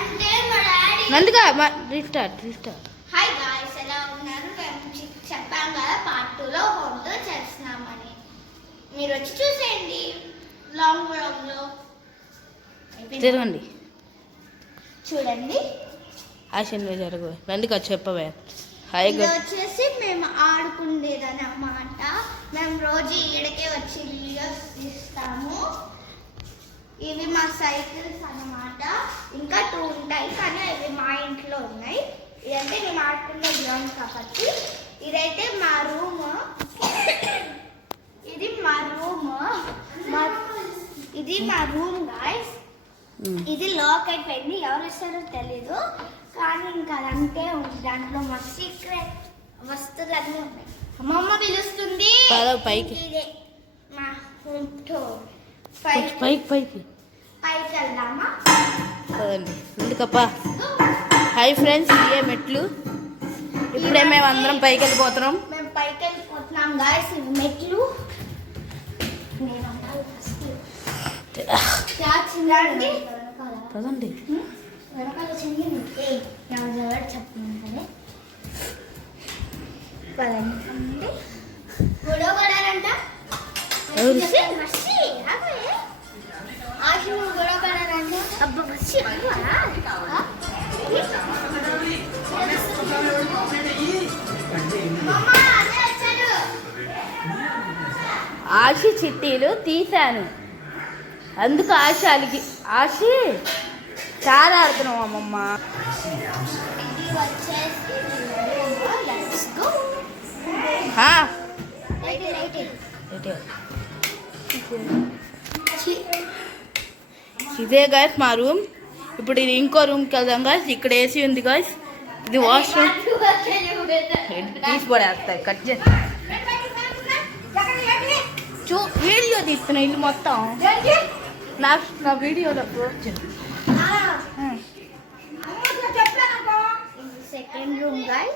అంటే మా daddy నందుగా restart hi guys, ఎలా ఉన్నారు? మేము చెప్పాం కదా పార్ట్ 2లో హోమ్ టూర్ చేస్తున్నామని. మీరు వచ్చి చూసేయండి లాంగ్ వ్లాగ్లో. తిరగండి చూడండి. ఆశన్ జరుగు నందుగా చెప్పవే. హాయ్ ఇది వచ్చేసి మేము ఆడుకుండేది అన్నమాట. మేము రోజు ఈడకే వచ్చి వీడియోస్ తీస్తాము. ఇవి మా సైకిల్స్ అన్నమాట. ఇంకా 2 ఉంటాయి కానీ ఇవి మా ఇంట్లో ఉన్నాయి. ఇదంటే మేము ఆడుకునే గ్రౌండ్ కాబట్టి. ఇదైతే మా రూమ్. ఇది మా రూమ్. ఇది మా రూమ్ గాయ్స్. ఇది లాక్ అయిపోయింది, ఎవరు ఇస్తారో తెలీదు. కానీ ఇంకా అదంతే ఉంది. దాంట్లో మా సీక్రెట్ వస్తువులన్నీ ఉన్నాయి. అమ్మమ్మ పిలుస్తుంది పైకి. ఇదే మా హోమ్ టూర్. పైకి వెళ్దామా? కదండి ఎందుకప్ప. హాయ్ ఫ్రెండ్స్, ఇవే మెట్లు. ఇప్పుడే మేము అందరం పైకి వెళ్ళిపోతున్నాం. మేము పైకి వెళ్ళిపోతున్నాం గాయస్. ఇవి మెట్లు. కదండి వెనకాల చెంగింది ఎవరు చెప్తున్నాను కదా. పదండి. గొడవ పడారంట. గొడవ పడారంట. అబ్బా బస్సి ఆశి చిట్టీలు తీశాను, అందుకు ఆశ చాలా ఆడుతున్నాం అమ్మమ్మ. ఇదే గాయస్ మా రూమ్. ఇప్పుడు ఇది ఇంకో రూమ్కి వెళ్దాం గాయస్. ఇక్కడ ఏసీ ఉంది గాయస్. ఇది వాష్రూమ్. తీసి పడేస్తాయి, కట్ చేస్తా. వీడియో తీస్తున్నా ఇల్లు మొత్తం. నా వీడియోలో అప్లోడ్ సెకండ్ రూమ్ గాయ్.